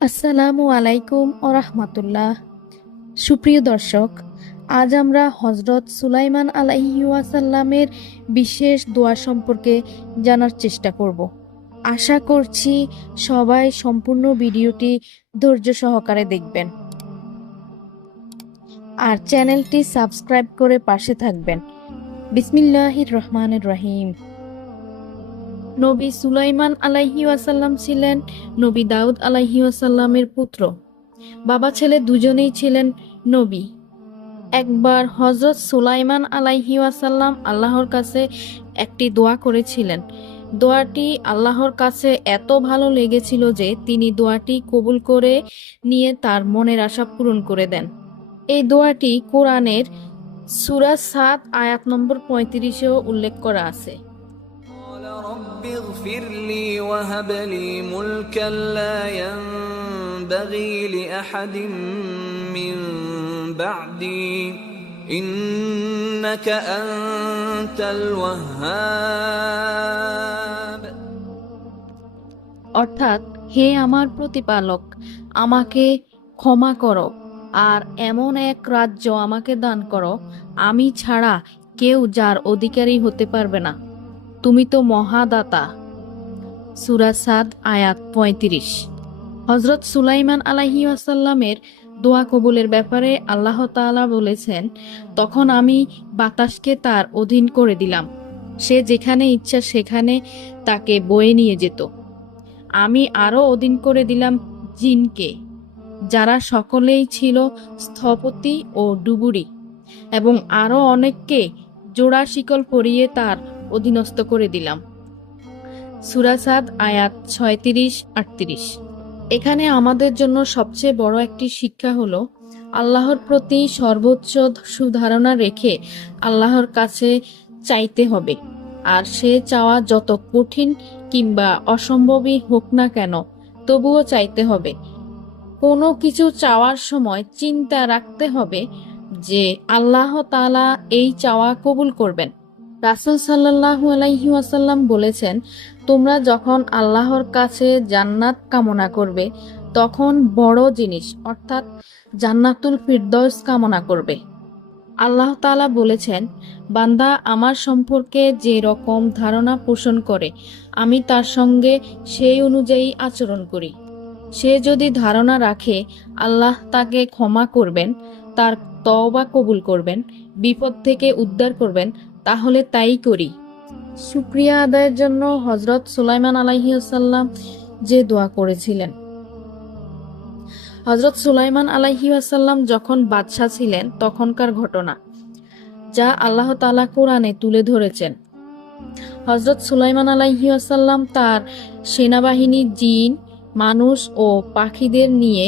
আসসালামু আলাইকুম ওরহমাতুল্লাহ। সুপ্রিয় দর্শক, আজ আমরা হজরত সুলাইমান আলাইহি ওয়াসাল্লামের বিশেষ দোয়া সম্পর্কে জানার চেষ্টা করব। আশা করছি সবাই সম্পূর্ণ ভিডিওটি ধৈর্য সহকারে দেখবেন আর চ্যানেলটি সাবস্ক্রাইব করে পাশে থাকবেন। বিসমিল্লাহির রহমানির রহিম। নবী সুলাইমান আলাইহি ওয়াসাল্লাম ছিলেন নবী দাউদ আলাইহি ওয়াসাল্লামের পুত্র। বাবা ছেলে দুজনেই ছিলেন নবী। একবার হজরত সুলাইমান আলাইহি ওয়াসাল্লাম আল্লাহর কাছে একটি দোয়া করেছিলেন। দোয়াটি আল্লাহর কাছে এত ভালো লেগেছিল যে তিনি দোয়াটি কবুল করে নিয়ে তার মনের আশা পূরণ করে দেন। এই দোয়াটি কোরআনের সূরা ৭ আয়াত নম্বর ৩৫-এও উল্লেখ করা আছে। قال رب اغفر لي وهب لي ملكا لا ينبغي لأحد من بعدي إنك أنت الوهاب। অর্থাৎ, হে আমার প্রতিপালক, আমাকে ক্ষমা করো আর এমন এক রাজ্য আমাকে দান করো আমি ছাড়া কেউ যার অধিকারী হতে পারবে না। তুমি তো মহাদাতা। সূরা ৭ আয়াত ৩৫। হযরত সুলাইমান আলাইহি ওয়াসাল্লামের দোয়া কবুলের ব্যাপারে আল্লাহ তাআলা বলেছেন, তখন আমি বাতাসকে তার অধীন করে দিলাম, সে যেখানে ইচ্ছা সেখানে তাকে বয়ে নিয়ে যেত। আমি আরো অধীন করে দিলাম জিনকে, যারা সকলেই ছিল স্থপতি ও ডুবুরি, এবং আরো অনেককে জোড়া শিকল পরিয়ে তার অধীনস্থ করে দিলাম। সূরা ৭ আয়াত ৩৬-৩৮। এখানে আমাদের জন্য সবচেয়ে বড় একটি শিক্ষা হলো আল্লাহর প্রতি সর্বোচ্চ সুধারণা রেখে আল্লাহর কাছে চাইতে হবে। আর সে চাওয়া যত কঠিন কিংবা অসম্ভবই হোক না কেন, তবুও চাইতে হবে। কোনো কিছু চাওয়ার সময় চিন্তা রাখতে হবে যে আল্লাহ তাআলা এই চাওয়া কবুল করবেন। রাসূল সাল্লাল্লাহু আলাইহি ওয়াসাল্লাম বলেছেন, তোমরা যখন আল্লাহর কাছে জান্নাত কামনা করবে তখন বড় জিনিস অর্থাৎ জান্নাতুল ফিরদৌস কামনা করবে। আল্লাহ তাআলা বলেছেন, বান্দা আমার সম্পর্কে যে রকম ধারণা পোষণ করে আমি তার সঙ্গে সেই অনুযায়ী আচরণ করি। সে যদি ধারণা রাখে আল্লাহ তাকে ক্ষমা করবেন, তার তওবা কবুল করবেন, বিপদ থেকে উদ্ধার করবেন, তাহলে তাই করি। শুকরিয়া আদায়ের জন্য হযরত সুলাইমান আলাইহিস সালাম যে দোয়া করেছিলেন। হযরত সুলাইমান আলাইহিস সালাম যখন বাদশাহ ছিলেন তখনকার ঘটনা, যা আল্লাহ তাআলা কোরআনে তুলে ধরেছেন। হযরত সুলাইমান আলাইহিস সালাম তার সেনাবাহিনী জিন, মানুষ ও পাখিদের নিয়ে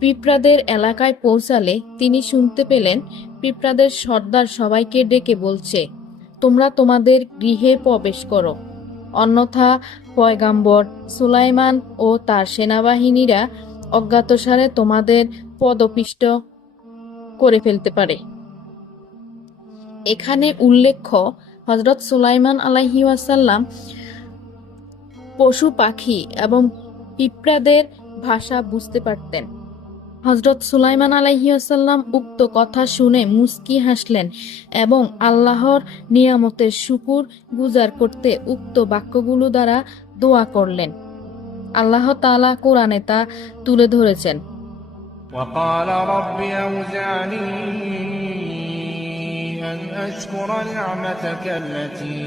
পিঁপড়াদের এলাকায় পৌঁছালে তিনি শুনতে পেলেন পিঁপড়াদের সর্দার সবাইকে ডেকে বলছে, তোমরা তোমাদের গৃহে প্রবেশ করো, অন্যথা পয়গাম্বর সুলাইমান ও তার সেনাবাহিনীরা অজ্ঞাতসারে তোমাদের পদপিষ্ট করে ফেলতে পারে। এখানে উল্লেখ্য, হযরত সুলাইমান আলাইহিস সালাম পশু পাখি এবং পিঁপড়াদের ভাষা বুঝতে পারতেন। হযরত সুলাইমান আলাইহিস সালাম উক্ত কথা শুনে মুস্কি হাসলেন এবং আল্লাহর নিয়ামতের শুকুর গুজার করতে উক্ত বাক্যগুলো দ্বারা দোয়া করলেন। আল্লাহ তাআলা কোরআনে তা তুলে ধরেছেন। وقال رب أوزعني أن أشكر نعمتك التي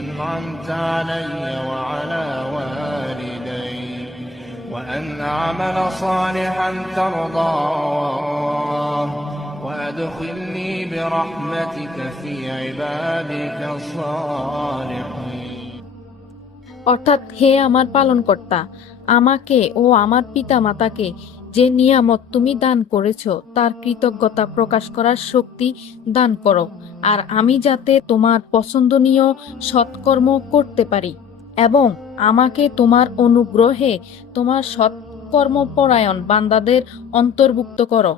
أنعمت علي وعلى والدي وأن أعمل صالحا ترضاه وأدخلني برحمتك في عبادك الصالحين। অর্থাৎ, হে আমার পালনকর্তা, আমাকে ও আমার পিতা মাতাকে যে নিয়ামত তুমি দান করেছ তার কৃতজ্ঞতা প্রকাশ করার শক্তি দান করো, আর আমি যাতে তোমার পছন্দনীয় সৎকর্ম করতে পারি, এবং আমাকে তোমার অনুগ্রহে তোমার সৎকর্মপরায়ণ বান্দাদের অন্তর্ভুক্ত করো।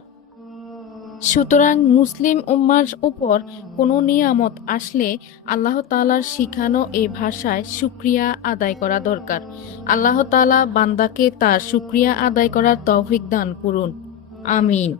সুতরাং মুসলিম উম্মার উপর কোনো নিয়ামত আসলে আল্লাহ তাআলার শিখানো এই ভাষায় শুকরিয়া আদায় করা দরকার। আল্লাহ তাআলা বান্দাকে তার শুকরিয়া আদায় করার তৌফিক দান করুন। আমিন।